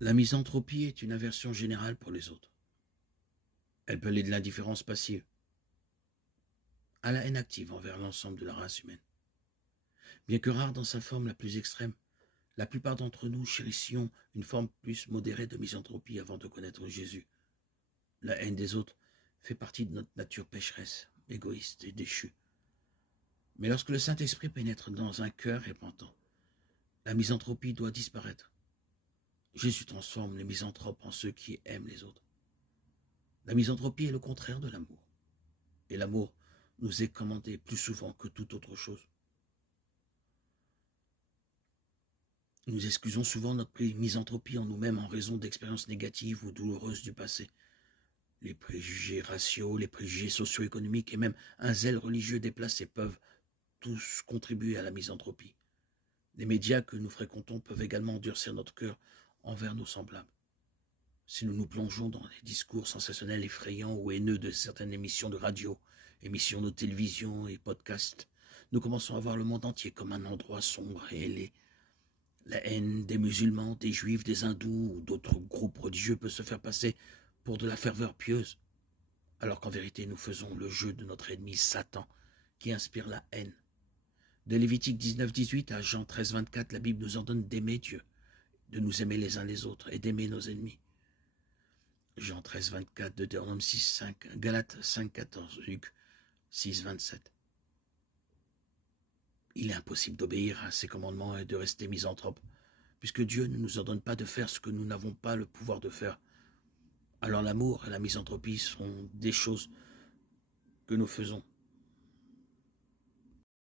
La misanthropie est une aversion générale pour les autres. Elle peut aller de l'indifférence passive à la haine active envers l'ensemble de la race humaine. Bien que rare dans sa forme la plus extrême, la plupart d'entre nous chérissions une forme plus modérée de misanthropie avant de connaître Jésus. La haine des autres fait partie de notre nature pécheresse, égoïste et déchue. Mais lorsque le Saint-Esprit pénètre dans un cœur repentant, la misanthropie doit disparaître. Jésus transforme les misanthropes en ceux qui aiment les autres. La misanthropie est le contraire de l'amour. Et l'amour nous est commandé plus souvent que toute autre chose. Nous excusons souvent notre misanthropie en nous-mêmes en raison d'expériences négatives ou douloureuses du passé. Les préjugés raciaux, les préjugés socio-économiques et même un zèle religieux déplacé peuvent tous contribuer à la misanthropie. Les médias que nous fréquentons peuvent également endurcir notre cœur envers nos semblables. Si nous nous plongeons dans les discours sensationnels, effrayants ou haineux de certaines émissions de radio, émissions de télévision et podcasts, nous commençons à voir le monde entier comme un endroit sombre et ailé. La haine des musulmans, des juifs, des hindous ou d'autres groupes religieux peut se faire passer pour de la ferveur pieuse, alors qu'en vérité nous faisons le jeu de notre ennemi Satan, qui inspire la haine. De Lévitique 19-18 à Jean 13-24, la Bible nous ordonne d'aimer Dieu, de nous aimer les uns les autres et d'aimer nos ennemis. Jean 13-24, Deutéronome 6-5, Galates 5-14, Luc 6-27. Il est impossible d'obéir à ces commandements et de rester misanthrope, puisque Dieu ne nous ordonne pas de faire ce que nous n'avons pas le pouvoir de faire. Alors l'amour et la misanthropie sont des choses que nous faisons